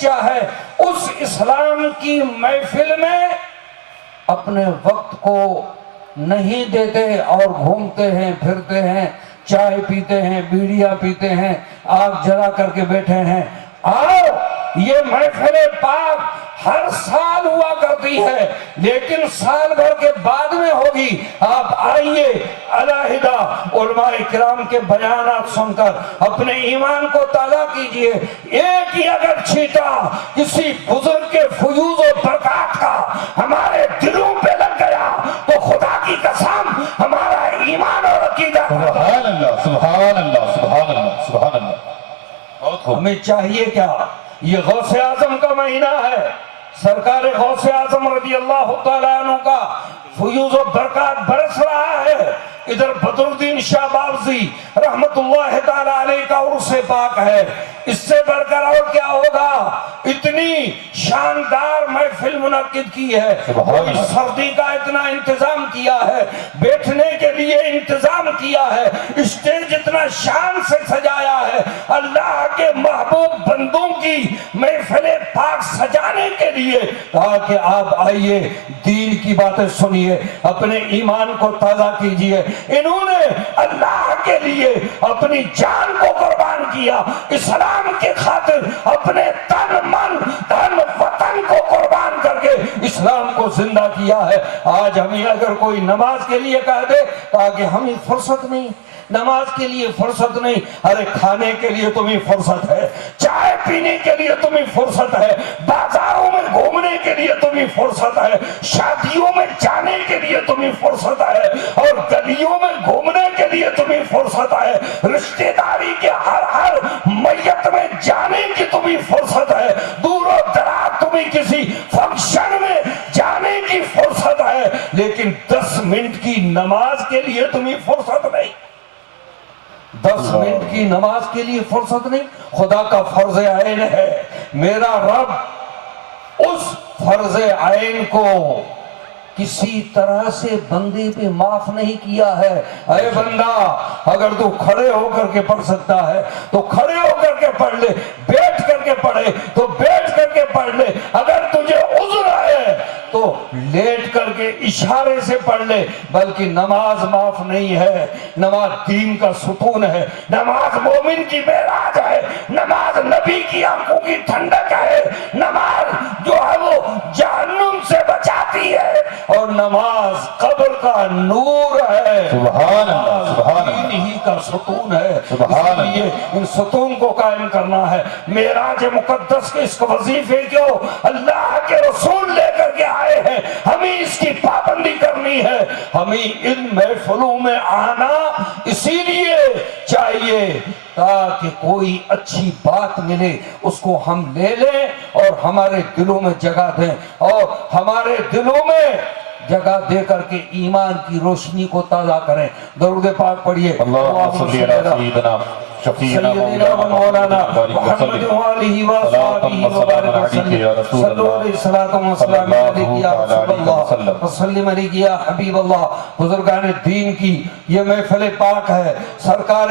نتیجہ ہے اس اسلام کی محفل میں اپنے وقت کو نہیں دیتے اور گھومتے ہیں پھرتے ہیں، چائے پیتے ہیں، بیڑیاں پیتے ہیں، آگ جلا کر کے بیٹھے ہیں۔ آؤ، یہ محفل پاک ہر سال ہوا کرتی ہے لیکن سال بھر کے بعد میں ہوگی۔ آپ آئیے، علیحدہ علماء کرام کے بیانات سن کر اپنے ایمان کو تازہ کیجئے۔ ایک ہی اگر چھینٹا کسی بزرگ کے فیوض و برکات کا ہمارے دلوں پہ لگ گیا تو خدا کی قسم ہمارا ایمان اور عقیدہ، سبحان اللہ، سبحان اللہ، سبحان اللہ، سبحان اللہ۔ ہمیں چاہیے کیا؟ یہ غوث اعظم کا مہینہ ہے، سرکار غوث اعظم رضی اللہ تعالیٰ عنہ کا فیوض و برکات برس رہا ہے۔ ادھر بدر الدین شاہ بابزی رحمت اللہ تعالیٰ علیہ کا عرس پاک ہے، اس سے بڑھ کر اور کیا ہوگا؟ اتنی شاندار محفل منعقد کی ہے، کوئی سردی کا اتنا انتظام کیا ہے، بیٹھنے کے لیے انتظام کیا ہے، اسٹیج اتنا شان سے سجایا ہے۔ اللہ کے محبوب بندوں کی محفل پاک سجانے کے لیے تاکہ آپ آئیے، دین کی باتیں سنیے، اپنے ایمان کو تازہ کیجئے۔ انہوں نے اللہ کے لیے اپنی جان کو قربان کیا، اسلام کے خاطر اپنے تن من دھن وطن کو قربان کر کے اسلام کو زندہ کیا ہے۔ آج ہمیں اگر کوئی نماز کے لیے کہہ دے تاکہ ہمیں فرصت نہیں، نماز کے لیے فرصت نہیں، ارے کھانے کے لیے تمہیں فرصت ہے، چائے پینے کے لیے تمہیں فرصت ہے، بازاروں میں گھومنے کے لیے تمہیں فرصت ہے، شادیوں میں جانے کے لیے تمہیں فرصت ہے، اور گلیوں میں گھومنے کے لیے تمہیں فرصت ہے، رشتہ داری کے ہر میت میں جانے کی تمہیں فرصت ہے، دور و دراز تمہیں کسی فنکشن میں جانے کی فرصت ہے، لیکن 10 منٹ کی نماز کے لیے تمہیں فرصت نہیں، 10 منٹ کی نماز کے لیے فرصت نہیں۔ خدا کا فرض عین ہے، میرا رب اس فرض عین کو کسی طرح سے بندے پہ معاف نہیں کیا ہے۔ اے بندہ، اگر تو کھڑے ہو کر کے پڑھ سکتا ہے تو کھڑے ہو کر کے پڑھ لے، بیٹھ کر کے پڑھے تو بیٹھ کر کے پڑھ لے، اگر تجھے عذر ہے تو لیٹ کر کے اشارے سے پڑھ لے، بلکہ نماز معاف نہیں ہے۔ نماز دین کا ستون ہے، نماز مومن کی معراج ہے، نماز نبی کی آنکھوں کی ٹھنڈک ہے، نماز جو ہے وہ جہنم سے بچاتی ہے، اور نماز قبر کا نور ہے، سبحان اللہ، سبحان اللہ، دین ہی کا ستون ہے۔ سبحان اس لیے ان ستون کو قائم کرنا ہے۔ معراج مقدس کے اس وظیفے کو اللہ کے رسول لے کر کے آئے ہیں، ہمیں اس کی پابندی کرنی ہے۔ ہمیں ان محفلوں میں آنا اسی لیے چاہیے تاکہ کوئی اچھی بات ملے، اس کو ہم لے لیں اور ہمارے دلوں میں جگہ دیں، اور ہمارے دلوں میں جگہ دے کر کے ایمان کی روشنی کو تازہ کریں۔ درود پاک پڑھیے۔ اللہم صلی علی سیدنا شفیعنا مولانا محمد وآلہ وآلہ وبارک وسلم، صلو علیہ الصلاۃ والسلام علیہ یا رسول اللہ وسلم علیہ یا حبیب اللہ۔ بزرگان دین کی یہ محفل پاک ہے، سرکار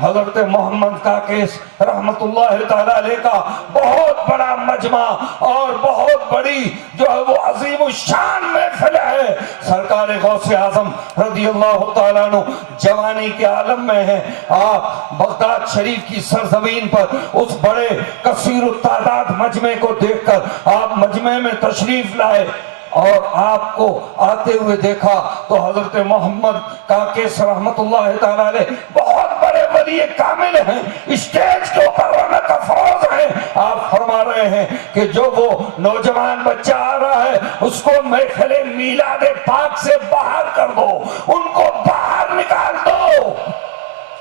حضرت محمد کاکیس رحمت اللہ تعالیٰ علیہ کا بہت بڑا مجمع اور بہت بڑی جو ہے وہ عظیم الشان محفل ہے۔ سرکار غوث اعظم رضی اللہ تعالیٰ عنہ جوانی کے عالم میں ہیں، آپ بغداد شریف کی سرزمین پر اس بڑے کثیر التعداد مجمع کو دیکھ کر آپ مجمع میں تشریف لائے، اور آپ کو آتے ہوئے دیکھا تو حضرت محمد کاکیس رحمت اللہ تعالیٰ علیہ بہت بڑے ولی کامل ہیں، اسٹیج کے اوپر رونق افروز ہیں۔ آپ فرما رہے ہیں کہ جو وہ نوجوان بچہ آ رہا ہے اس کو محفل میلاد پاک سے باہر کر دو، ان کو باہر نکال دو۔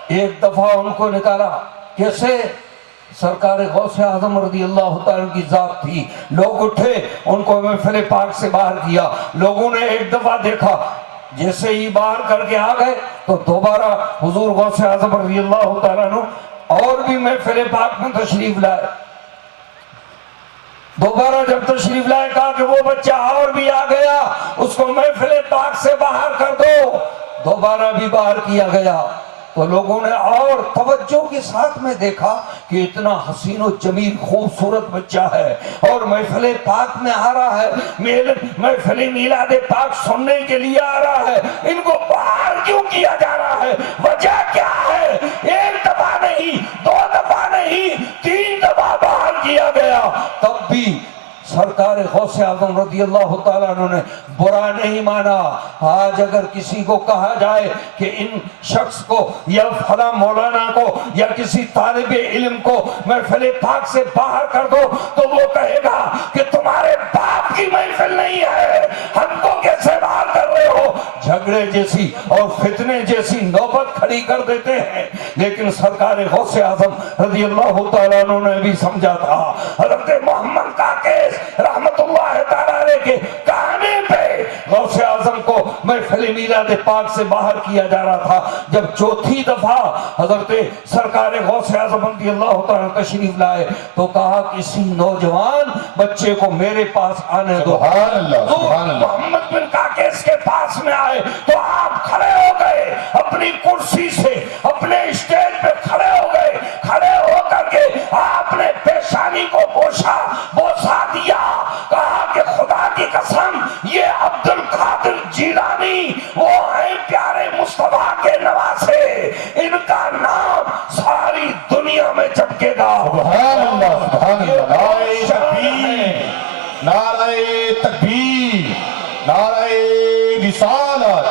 ایک دفعہ ان کو نکالا، کیسے؟ سرکار غوث اعظم رضی اللہ تعالیٰ کی ذات تھی، لوگ اٹھے، ان کو محفل پاک سے باہر کیا۔ لوگوں نے ایک دفعہ دیکھا، جیسے ہی باہر کر کے آ گئے تو دوبارہ حضور غوث اعظم رضی اللہ تعالیٰ عنہ اور بھی محفل پاک میں تشریف لائے۔ دوبارہ جب تشریف لائے کہا کہ وہ بچہ اور بھی آ گیا، اس کو محفل پاک سے باہر کر دو۔ دوبارہ بھی باہر کیا گیا۔ تو لوگوں نے اور توجہ کے ساتھ میں دیکھا کہ اتنا حسین و جمیل خوبصورت بچہ ہے اور محفل پاک میں آ رہا ہے، محفل میلاد پاک سننے کے لیے آ رہا ہے، ان کو باہر کیوں کیا جا رہا ہے؟ وجہ کیا ہے؟ ایک دفعہ نہیں، 2 دفعہ نہیں، 3 دفعہ باہر کیا گیا، تب بھی سرکار غوث اعظم رضی اللہ تعالیٰ عنہ نے برا نہیں مانا۔ آج اگر کسی کو کہا جائے کہ ان شخص کو یا فلاں مولانا کو یا کسی طالب علم کو محفل پاک سے باہر کر دو تو وہ کہے گا کہ تمہارے باپ کی محفل نہیں ہے، ہم کو کیسے باہر کر رہے ہو؟ جھگڑے جیسی اور فتنے جیسی نوبت کھڑی کر دیتے ہیں۔ لیکن سرکار غوث اعظم رضی اللہ تعالیٰ عنہ نے بھی سمجھا تھا۔ حضرت محمد کا کیس رحمت اللہ تعالیٰ کے کہنے پہ غوث اعظم کو محفل میلاد پاک سے باہر کیا جا رہا تھا۔ جب چوتھی دفعہ حضرت سرکار غوث اعظم رضی اللہ تعالیٰ تشریف لائے تو کہا کسی نوجوان بچے کو میرے پاس آنے دو۔ سبحان اللہ، سبحان اللہ۔ محمد بن کاکیس کے پاس میں آئے تو آپ کھڑے ہو گئے، اپنی کرسی سے اپنے اسٹیج پہ کھڑے ہو گئے، کھڑے ہو کر کے آپ نے پیشانی کو بوسا دیا، کہا کہ خدا کی قسم یہ عبد القادر جیلانی وہ ہیں پیارے مصطفیٰ کے نواسے، ان کا نام ساری دنیا میں چمکے گا۔ سبحان اللہ، سبحان اللہ۔ نعرہ تکبیر، نعرہ تکبیر، نعرہ رسالت،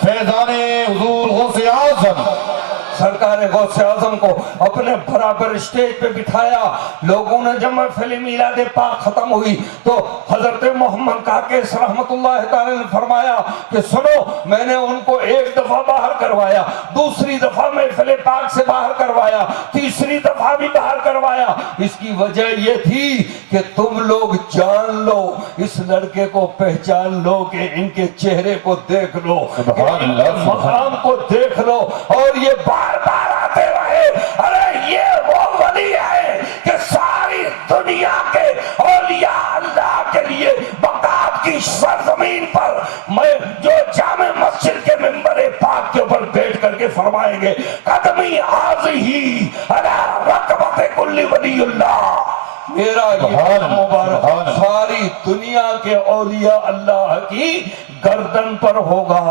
فیضان حضور غوث اعظم۔ سرکار غوث اعظم کو اپنے برابر اسٹیج پہ بٹھایا۔ لوگوں نے جب محفل میلاد پاک ختم ہوئی تو حضرت محمد کاکیس رحمت اللہ تعالی نے فرمایا کہ سنو، میں نے ان کو ایک دفعہ باہر کروایا، دوسری دفعہ محفل پاک سے باہر کروایا، تیسری دفعہ بھی باہر کروایا، اس کی وجہ یہ تھی کہ تم لوگ جان لو، اس لڑکے کو پہچان لو، کہ ان کے چہرے کو دیکھ لو، سبحان اللہ، مقام کو دیکھ لو، اور یہ بار بار آتے رہے۔ ارے یہ وہ ولی ہے کہ ساری دنیا کے اولیاء اللہ کے لیے بغداد کی سرزمین پر میں جو جامع مسجد کے منبر پاک کے اوپر بیٹھ کر کے فرمائیں گے قدمی آزہی علی رکبت کل ولی اللہ، میرا یہ مبارک ساری دنیا کے اولیاء اللہ کی گردن پر ہوگا۔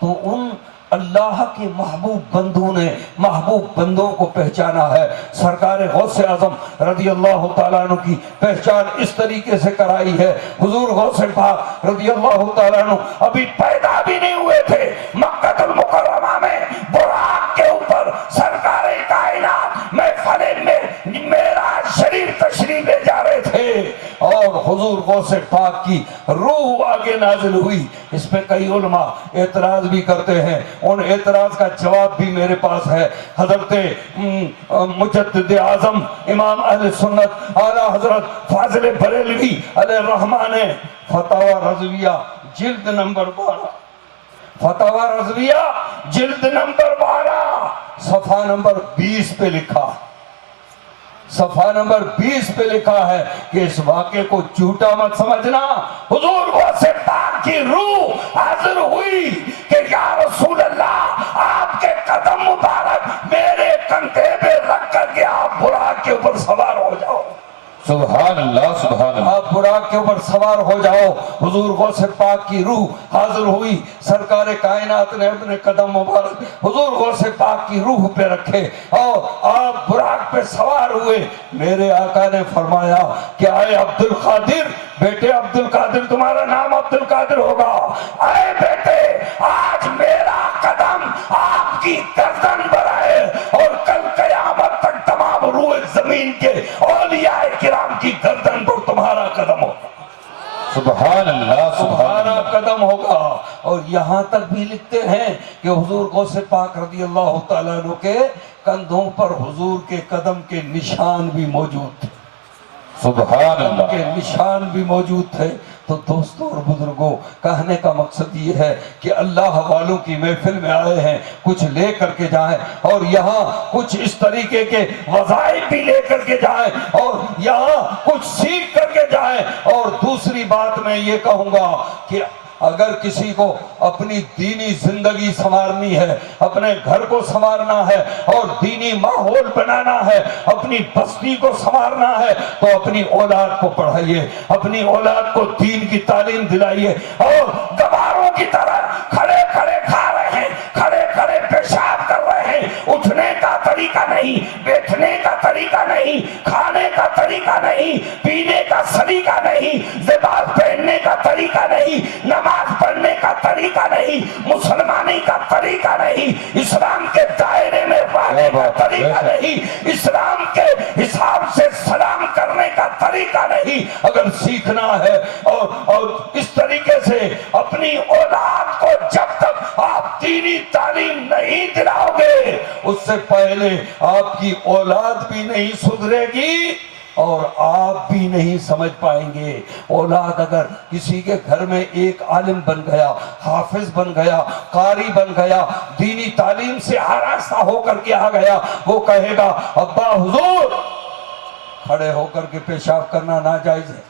تو ان اللہ کے محبوب بندوں نے محبوب بندوں کو پہچانا ہے۔ سرکار غوث اعظم رضی اللہ تعالیٰ عنہ کی پہچان اس طریقے سے کرائی ہے۔ حضور غوث پاک رضی اللہ تعالیٰ عنہ ابھی پیدا بھی نہیں ہوئے تھے، مکہ المکرمہ میں براق کے اوپر سرکار کائنات محفل میں معراج شریف تشریف لے جا رہے تھے اور حضور غوث پاک کی روح آگے نازل ہوئی۔ اس پہ کئی علماء اعتراض بھی کرتے ہیں، ان اعتراض کا جواب بھی میرے پاس ہے۔ حضرت مجدد اعظم امام اہل سنت اعلی حضرت فاضل بریلوی علیہ الرحمہ نے فتاوی رضویہ جلد نمبر 12 فتاوی رضویہ جلد نمبر 12 صفحہ نمبر 20 پہ لکھا، صفحہ نمبر 20 پہ لکھا ہے کہ اس واقعے کو جھوٹا مت سمجھنا، حضور غوث پاک کی روح حاضر ہوئی کہ یا رسول اللہ آپ کے قدم مبارک میرے کندھے پہ رکھ کر کے آپ براق کے اوپر سوار ہو جاؤ۔ سبحان اللہ، سبحان اللہ۔ آپ براق کے اوپر سوار ہو جاؤ۔ حضور غوث پاک کی روح حاضر ہوئی، سرکار کائنات نے اپنے قدم مبارک حضور غوث پاک کی روح پہ رکھے اور آپ براق پہ سوار ہوئے۔ میرے آقا نے فرمایا کہ آئے عبد القادر، بیٹے عبد القادر، تمہارا نام عبد القادر ہوگا، آئے بیٹے آج میرا قدم آپ کی گردن پر ہے اور کل قیامت تک تمام روح زمین کے اولیاء کرام کی گردن پر تمہارا قدم ہوگا، سبحان اللہ، تمہارا قدم ہوگا۔ اور یہاں تک بھی لکھتے ہیں کہ حضور غوث پاک رضی اللہ تعالیٰ عنہ کے کندھوں پر حضور کے قدم کے نشان بھی موجود تھے، سبحان قدم اللہ۔ کے نشان بھی موجود تھے۔ تو دوستوں اور بزرگوں، کہنے کا مقصد یہ ہے کہ اللہ والوں کی محفل میں آئے ہیں، کچھ لے کر کے جائیں اور یہاں کچھ اس طریقے کے وظائف بھی لے کر کے جائیں اور یہاں کچھ سیکھ کر کے جائیں۔ اور دوسری بات میں یہ کہوں گا کہ اگر کسی کو اپنی دینی زندگی سنوارنی ہے، اپنے گھر کو سنوارنا ہے اور دینی ماحول بنانا ہے، اپنی بستی کو سنوارنا ہے، تو اپنی اولاد کو پڑھائیے، اپنی اولاد کو دین کی تعلیم دلائیے۔ اور گواروں کی طرح کھڑے کھڑے کھا رہے ہیں، کھڑے کھڑے پیشاب کر رہے ہیں، اٹھنے کا طریقہ نہیں، بیٹھنے کا طریقہ نہیں، کھانے کا طریقہ نہیں، پینے کا سلیقہ نہیں، لباس پہننے کا طریقہ نہیں، نماز پڑھنے کا طریقہ نہیں، مسلمانی کا طریقہ نہیں، اسلام کے دائرے میں رہنے کا طریقہ نہیں، اسلام کے حساب سے سلام کرنے کا طریقہ نہیں۔ اگر سیکھنا ہے اور اس طریقے سے اپنی اولاد کو جب تک آپ دینی تعلیم نہیں دلاؤ گے، اس سے پہلے آپ کی اولاد بھی نہیں سدھرے گی اور آپ بھی نہیں سمجھ پائیں گے۔ اولاد اگر کسی کے گھر میں ایک عالم بن گیا، حافظ بن گیا، قاری بن گیا، دینی تعلیم سے آراستہ ہو کر کے آ گیا، وہ کہے گا ابا حضور کھڑے ہو کر کے پیشاب کرنا ناجائز ہے،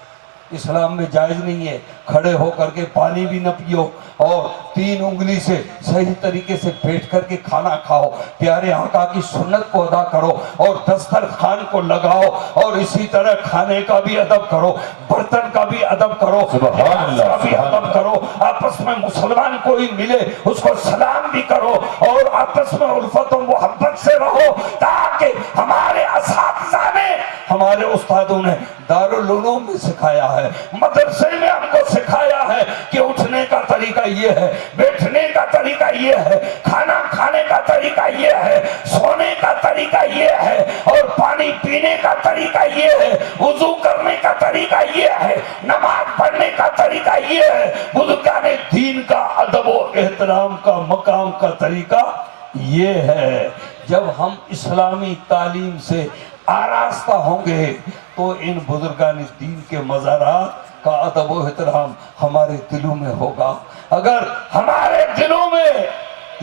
اسلام میں جائز نہیں ہے، کھڑے ہو کر کے پانی بھی نہ پیو اور 3 انگلی سے صحیح طریقے سے بیٹھ کر کے کھانا کھاؤ، پیارے آقا کی سنت کو ادا کرو اور دسترخوان کو لگاؤ، اور اسی طرح کھانے کا بھی ادب کرو، برتن کا بھی ادب کرو، سبحان اللہ، کا بھی ادب کرو، آپس میں مسلمان کوئی ملے اس کو سلام بھی کرو، اور آپس میں الفت و محبت سے رہو، تاکہ ہمارے اساتذہ نے، ہمارے استادوں نے دارالعلوم میں سکھایا ہے، مدرسے میں ہم کو سکھایا ہے کہ اٹھنے کا طریقہ یہ ہے، بیٹھنے کا طریقہ یہ ہے، کھانا کھانے کا طریقہ یہ ہے، سونے کا طریقہ یہ ہے، اور پانی پینے کا طریقہ یہ ہے، وضو کرنے کا طریقہ یہ ہے، نماز پڑھنے کا طریقہ یہ ہے۔ بزرگان دین کا ادب و احترام کا مقام کا طریقہ یہ ہے۔ جب ہم اسلامی تعلیم سے آراستہ ہوں گے تو ان بزرگان دین کے مزارات کا ادب و احترام ہمارے دلوں میں ہوگا۔ اگر ہمارے دلوں میں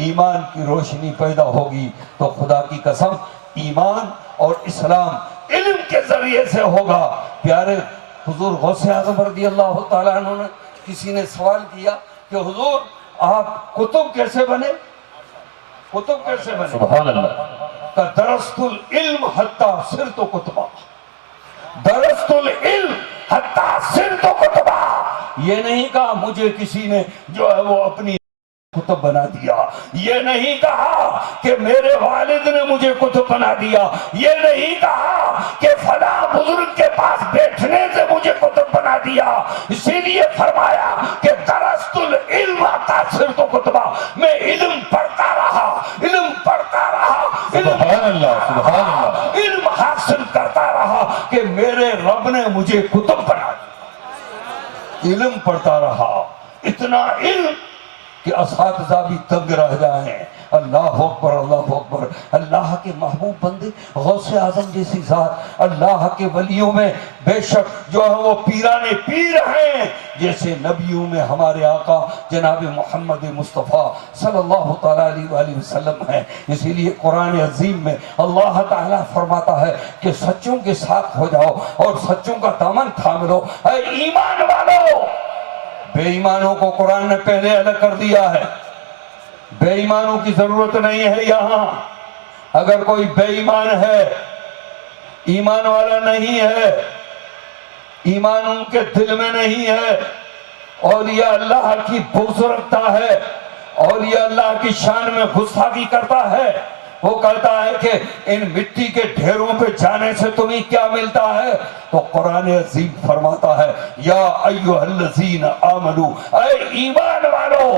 ایمان کی روشنی پیدا ہوگی تو خدا کی قسم ایمان اور اسلام علم کے ذریعے سے ہوگا۔ پیارے حضور غوث اعظم رضی اللہ تعالیٰ عنہ نے، کسی نے سوال کیا کہ حضور آپ کتب کیسے بنے؟ کتب کیسے بنے؟ سبحان اللہ۔ درست العلم حتی صرت کتبہ، درست العلم حتی صرت کتبہ، یہ نہیں کہا مجھے کسی نے جو ہے وہ اپنی کتب بنا دیا، یہ نہیں کہا کہ میرے والد نے مجھے کتب بنا دیا، یہ نہیں کہا کہ فلاں بزرگ کے پاس بیٹھنے سے مجھے کتب بنا دیا، اسی لیے فرمایا کہ درست العلم حتی صرت کتبہ، میں علم پڑھتا رہا، علم پڑھتا رہا، سبحان اللہ، سبحان اللہ، علم حاصل کرتا رہا کہ میرے رب نے مجھے کتب بنا دی، علم پڑھتا رہا، اتنا علم کہ اساتذہ بھی تنگ رہ جائیں۔ اللہ اکبر، اللہ اکبر۔ اللہ کے محبوب بندے غوث اعظم جیسی ذات، اللہ کے ولیوں میں بے شک جو ہے وہ پیرانے پیر ہیں، جیسے نبیوں میں ہمارے آقا جناب محمد مصطفیٰ صلی اللہ تعالیٰ علیہ وآلہ وسلم ہیں۔ اسی لیے قرآن عظیم میں اللہ تعالیٰ فرماتا ہے کہ سچوں کے ساتھ ہو جاؤ اور سچوں کا دامن تھام لو۔ اے ایمان والو، بے ایمانوں کو قرآن نے پہلے الگ کر دیا ہے، بے ایمانوں کی ضرورت نہیں ہے یہاں۔ اگر کوئی بے ایمان ہے، ایمان والا نہیں ہے، ایمان ان کے دل میں نہیں ہے، اولیاء اللہ کی بغض رکھتا ہے، اولیاء اللہ کی شان میں گستاخی کرتا ہے، وہ کہتا ہے کہ ان مٹی کے ڈھیروں پہ جانے سے تمہیں کیا ملتا ہے؟ تو قرآن عظیم فرماتا ہے یا ایھا الذین آمنو، اے ایمان والو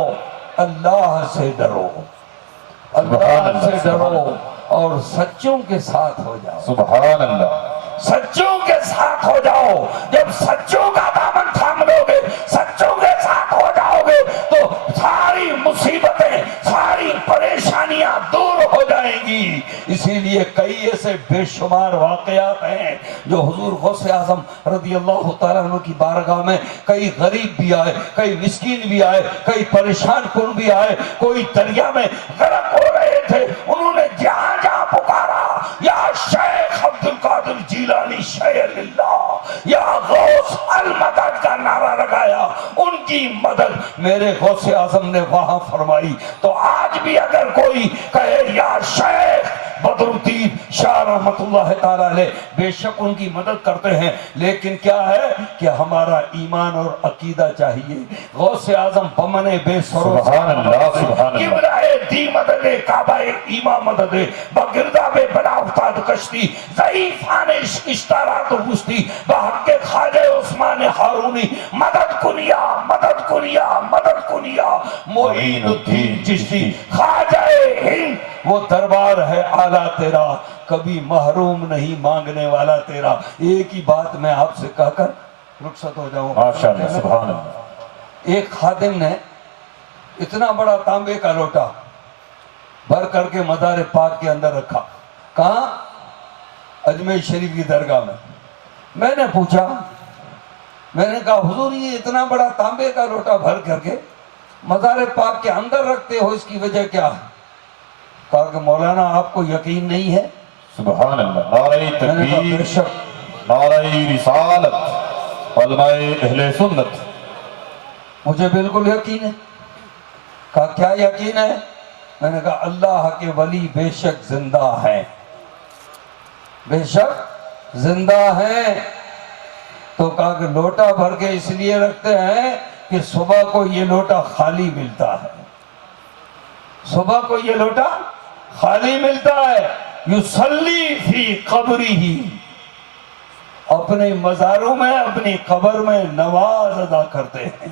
اللہ سے ڈرو، اللہ سے ڈرو اور سچوں کے ساتھ ہو جاؤ، سبحان اللہ، سچوں کے ساتھ ہو جاؤ۔ جب سچوں کا دامن تھام لو گے، سچوں کے ساتھ ہو جاؤ گے تو ساری مصیبتیں، ساری پریشانیاں دور ہو جائیں گی۔ اسی لیے کئی ایسے بے شمار واقعات ہیں جو حضور غوث اعظم رضی اللہ تعالیٰ عنہ کی بارگاہ میں کئی غریب بھی آئے، کئی مسکین بھی آئے، کئی پریشان کن بھی آئے، کوئی دریا میں غرق ہو رہے تھے، انہوں نے جہاں جہاں پکارا یا شیخ عبد القادر جیلانی شیخ اللہ، یا غوث المدد کا نعرہ لگایا، ان کی مدد میرے غوث اعظم نے وہاں فرمائی۔ تو آج بھی اگر کوئی کہے یا شیخ بدر الدین شاہ رحمت اللہ تعالی علیہ، بے شک ان کی مدد کرتے ہیں، لیکن کیا ہے کہ ہمارا ایمان اور عقیدہ چاہیے۔ غوث اعظم بمن بے سرو سبحان اللہ سبحان اللہ قبلہ دی مدد کعبہ ایمان مدد بگردہ بے بلا افتاد کشتی ضعیفان اشتارات و بستی بحق خواجہ عثمان ہارونی مدد کنیا مدد کنیا مدد کنیا معین الدین چشتی خواجہ ہند، وہ دربار ہے اعلیٰ تیرا، کبھی محروم نہیں مانگنے والا تیرا۔ ایک ہی بات میں آپ سے کہہ کر رخصت ہو جاؤں۔ ماشاءاللہ سبحان اللہ۔ ایک خادم نے اتنا بڑا تانبے کا لوٹا بھر کر کے مزار پاک کے اندر رکھا۔ کہاں؟ اجمیر شریف کی درگاہ میں۔ میں نے پوچھا، میں نے کہا حضور یہ اتنا بڑا تانبے کا لوٹا بھر کر کے مزار پاک کے اندر رکھتے ہو، اس کی وجہ کیا ہے؟ کہا کہ مولانا آپ کو یقین نہیں ہے؟ سبحان اللہ۔ نعرہ میں نے کہا تکبیر، بے شک نعرہ رسالت، علماء اہل سنت۔ مجھے بالکل یقین ہے۔ کہا کیا یقین ہے؟ میں نے کہا اللہ کے ولی بے شک زندہ ہیں، بے شک زندہ ہیں۔ تو کہا کہ لوٹا بھر کے اس لیے رکھتے ہیں کہ صبح کو یہ لوٹا خالی ملتا ہے، صبح کو یہ لوٹا خالی ملتا ہے۔ یصلی فی قبرہ، اپنے مزاروں میں اپنی قبر میں نماز ادا کرتے ہیں،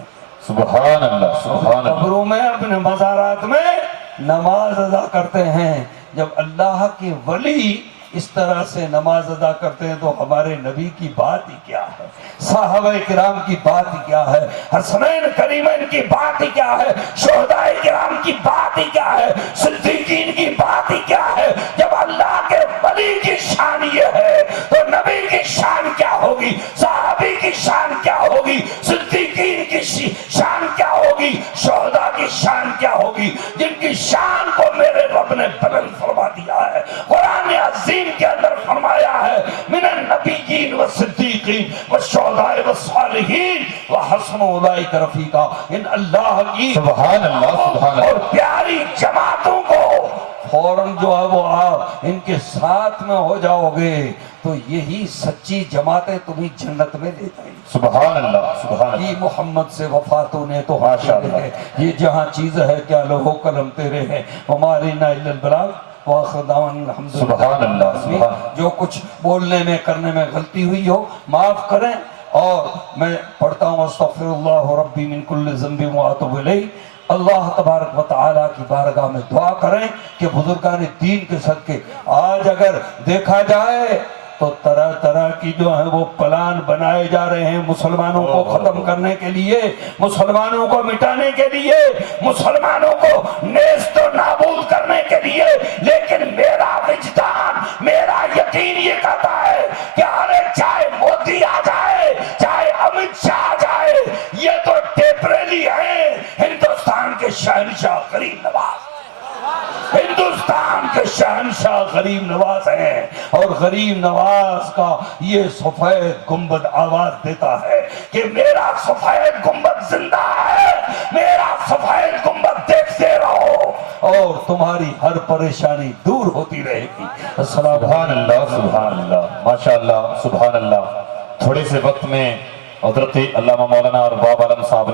سبحان اللہ سبحان اللہ۔ قبروں میں اپنے مزارات میں نماز ادا کرتے ہیں۔ جب اللہ کے ولی اس طرح سے نماز ادا کرتے ہیں تو ہمارے نبی کی بات ہی کیا ہے، صحابہ کرام کی بات ہی کیا ہے، حسنین کریمین کی بات ہی کیا ہے، شہداء کرام کی بات ہی کیا ہے، صدیقین کی بات ہی کیا ہے۔ جب اللہ کے ولی کی شان یہ ہے تو نبی کی شان کیا ہوگی، صحابی کی شان کیا ہوگی، صدیقین کی شان کیا ہوگی، شہداء کی شان کیا ہوگی، جن کی شان کو میرے رب نے بلند فرما دیا ہے۔ قرآن عظیم کے اندر فرمایا ہے من النبیین والصدیقین والشہداء والصالحین وحسن اولئک رفیقا، ان اللہ کی سبحان اللہ سبحان اللہ۔ اور پیاری جماعتوں کو فوراً جو ہے وہ آپ ان کے ساتھ میں ہو جاؤ گے تو یہی سچی جماعتیں تمہیں جنت میں لے جائیں گی۔ سبحان اللہ سبحان اللہ۔ یہ محمد سے وفاتوں نے تو ماشاءاللہ۔ ہے، یہ جہاں چیز ہے کیا لوح و قلم تیرے ہیں، وما علینا الا البلاغ وآخر دعوانا الحمد للہ۔ سبحان اللہ سبحان۔ جو کچھ بولنے میں کرنے میں غلطی ہوئی ہو معاف کریں، اور میں پڑھتا ہوں استغفر اللہ ربی من کل ذنب واتوب الیہ۔ اللہ تبارک و تعالیٰ کی بارگاہ میں دعا کریں کہ بزرگان دین کے صدقے آج اگر دیکھا جائے تو طرح طرح کی جو ہے وہ پلان بنائے جا رہے ہیں مسلمانوں کو ختم کرنے کے لیے، مسلمانوں کو مٹانے کے لیے، مسلمانوں کو نیست و نابود کرنے کے لیے، لیکن میرا وجدان میرا یقین یہ کہتا ہے کہ ارے چاہے مودی آ جائے چاہے امت شاہ آ جائے، یہ تو ٹیپریلی ہیں ہندوستان کے شہنشاہ غریب نواز، ہندوستان کے شہنشاہ غریب نواز ہیں، اور غریب نواز کا یہ سفید گنبد آواز دیتا ہے کہ میرا سفید گنبد زندہ ہے، میرا سفید گنبد دیکھتے رہو اور تمہاری ہر پریشانی دور ہوتی رہے گی۔ السلام سبحان اللہ سبحان اللہ ماشاءاللہ سبحان اللہ۔ تھوڑے سے وقت میں حضرت علامہ مولانا ارباب عالم صاحب